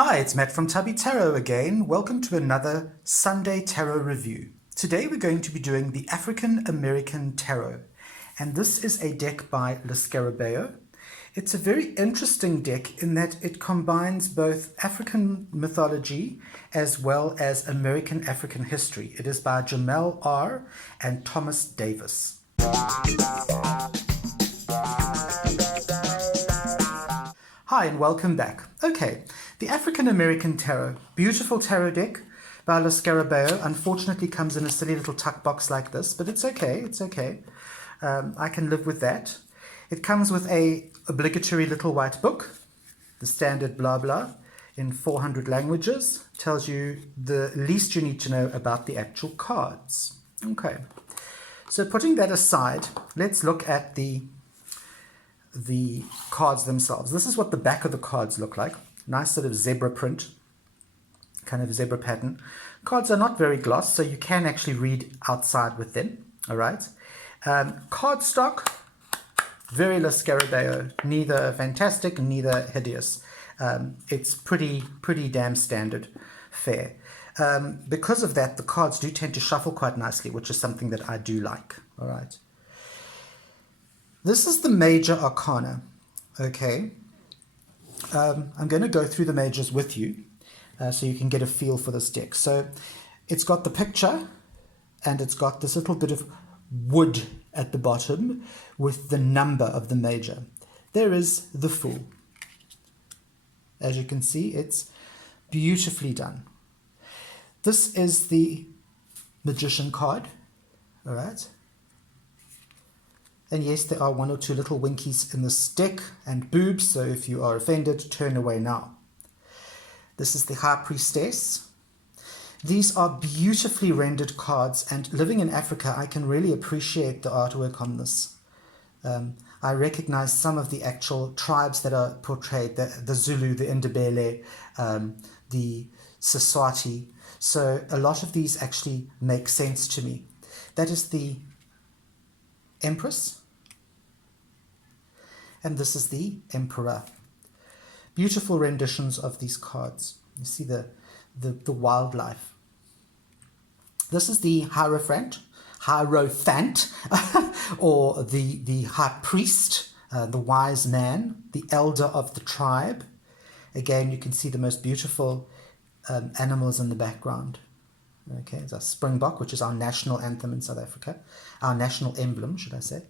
Hi, it's Matt from Tubby Tarot again. Welcome to another Sunday Tarot review. Today we're going to be doing the African American Tarot, and this is a deck by Le Scarabeo. It's a very interesting deck in that it combines both African mythology as well as American African history. It is by Jamel R. and Thomas Davis. Hi and welcome back. Okay, the African American Tarot. Beautiful tarot deck by Le Scarabeo. Unfortunately comes in a silly little tuck box like this, but it's okay, it's okay. I can live with that. It comes with a obligatory little white book, the standard blah blah, in 400 languages. Tells you the least you need to know about the actual cards. Okay, so putting that aside, let's look at the cards themselves. This is what the back of the cards look like. Nice sort of zebra print, kind of zebra pattern. Cards are not very gloss, so you can actually read outside with them. All right. Cardstock, very Le Scarabeo, neither fantastic, neither hideous. It's pretty damn standard fare. Because of that, the cards do tend to shuffle quite nicely, which is something that I do like. All right. This is the major arcana, okay? I'm going to go through the majors with you so you can get a feel for this deck. So it's got the picture and it's got this little bit of wood at the bottom with the number of the major. There is the Fool. As you can see, it's beautifully done. This is the Magician card, all right? And yes, there are one or two little winkies in this deck and boobs, so if you are offended, turn away now. This is the High Priestess. These are beautifully rendered cards, and living in Africa, I can really appreciate the artwork on this. I recognize some of the actual tribes that are portrayed, the Zulu, the Ndebele, the Siswati. So a lot of these actually make sense to me. That is the Empress. And this is the Emperor. Beautiful renditions of these cards. You see the wildlife. This is the Hierophant, or the High Priest, the wise man, the elder of the tribe. Again, you can see the most beautiful animals in the background. Okay, it's a springbok, which is our national anthem in South Africa, our national emblem, should I say.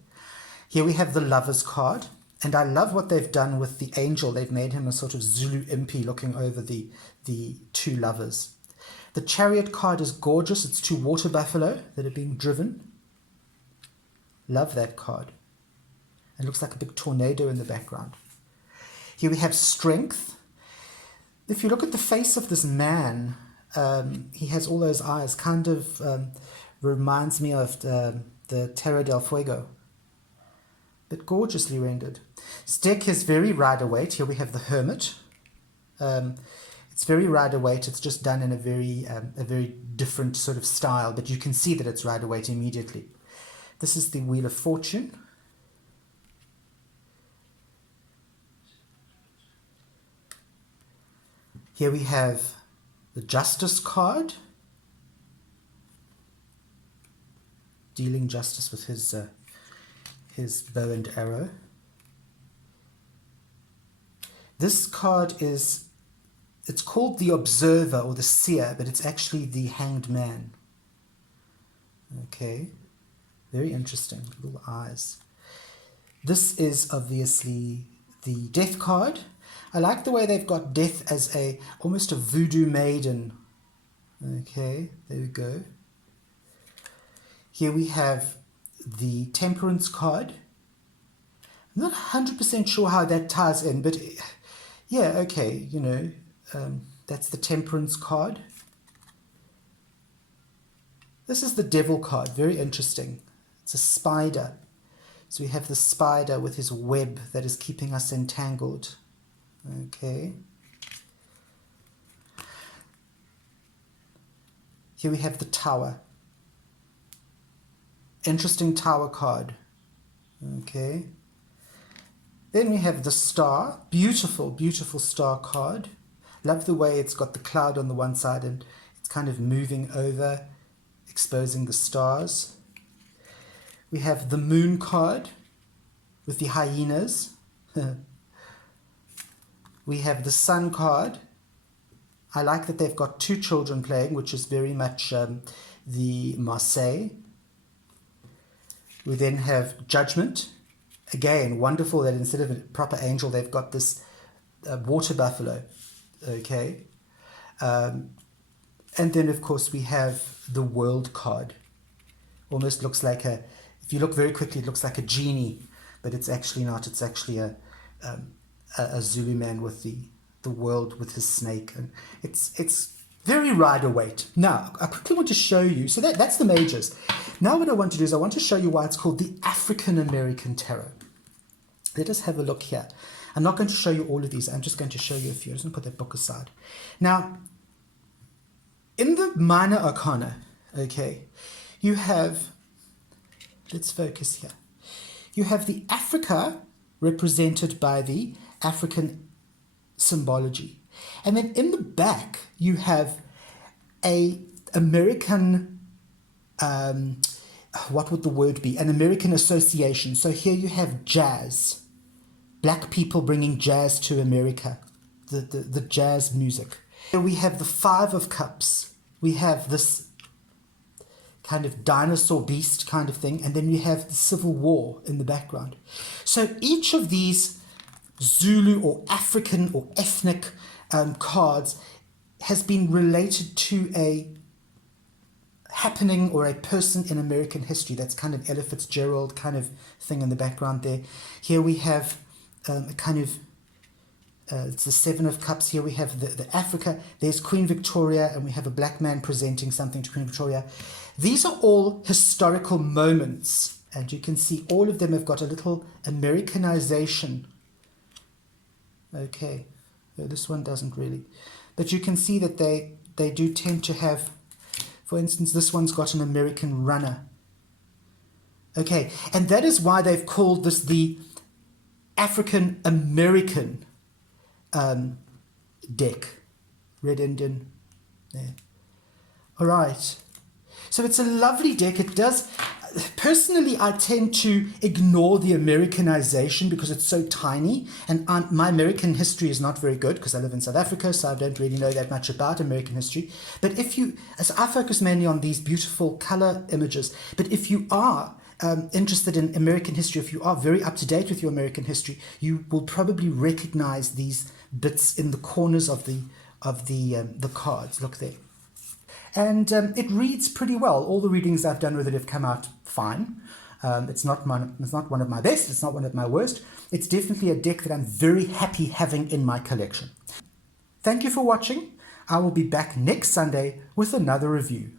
Here we have the Lovers card, and I love what they've done with the angel. They've made him a sort of Zulu impi looking over the two lovers. The Chariot card is gorgeous. It's two water buffalo that are being driven. Love that card. It looks like a big tornado in the background. Here we have Strength. If you look at the face of this man, he has all those eyes, kind of reminds me of the Terra del Fuego, but gorgeously rendered. This deck is very Rider-Waite. Here we have the Hermit. It's very Rider-Waite. It's just done in a very different sort of style, but you can see that it's Rider-Waite immediately. This is the Wheel of Fortune. Here we have the Justice card, dealing justice with his bow and arrow. This card it's called the Observer or the Seer, but it's actually the Hanged Man. Okay, very interesting, little eyes. This is obviously the Death card. I like the way they've got Death as almost a voodoo maiden. Okay, there we go. Here we have the Temperance card. I'm not 100% sure how that ties in, but yeah, okay, you know, that's the Temperance card. This is the Devil card, very interesting. It's a spider. So we have the spider with his web that is keeping us entangled. Okay. Here we have the Tower. Interesting Tower card. Okay. Then we have the Star. Beautiful, beautiful Star card. Love the way it's got the cloud on the one side and it's kind of moving over, exposing the stars. We have the moon card with the hyenas. We have the sun card. I like that they've got two children playing, which is very much the Marseille. We then have Judgment. Again, wonderful that instead of a proper angel, they've got this water buffalo. Okay. And then, of course, we have the World card. Almost looks like if you look very quickly, it looks like a genie, but it's actually not. It's actually a Zulu man with the world with his snake. And it's very Rider-Waite. Now, I quickly want to show you. So that's the majors. Now what I want to do is I want to show you why it's called the African American Tarot. Let us have a look here. I'm not going to show you all of these. I'm just going to show you a few. I'm just going to put that book aside. Now, in the minor arcana, okay, you have, let's focus here. You have the Africa represented by the African symbology. And then in the back, you have a American, what would the word be? An American association. So here you have jazz. Black people bringing jazz to America, the jazz music. Here we have the Five of Cups. We have this kind of dinosaur beast kind of thing. And then you have the Civil War in the background. So each of these Zulu or African or ethnic cards has been related to a happening or a person in American history. That's kind of Ella Fitzgerald kind of thing in the background there. Here we have a kind of, it's the Seven of Cups. Here we have the Africa. There's Queen Victoria, and we have a black man presenting something to Queen Victoria. These are all historical moments, and you can see all of them have got a little Americanization. Okay, this one doesn't really. But you can see that they do tend to have, for instance, this one's got an American runner. Okay, and that is why they've called this the African American deck. Red Indian. There. All right. So it's a lovely deck. It does. Personally, I tend to ignore the Americanization because it's so tiny, and my American history is not very good because I live in South Africa, so I don't really know that much about American history. But as I focus mainly on these beautiful color images, but if you are interested in American history, if you are very up to date with your American history, you will probably recognize these bits in the corners of the cards. Look there. And it reads pretty well. All the readings I've done with it have come out fine. It's not one of my best. It's not one of my worst. It's definitely a deck that I'm very happy having in my collection. Thank you for watching. I will be back next Sunday with another review.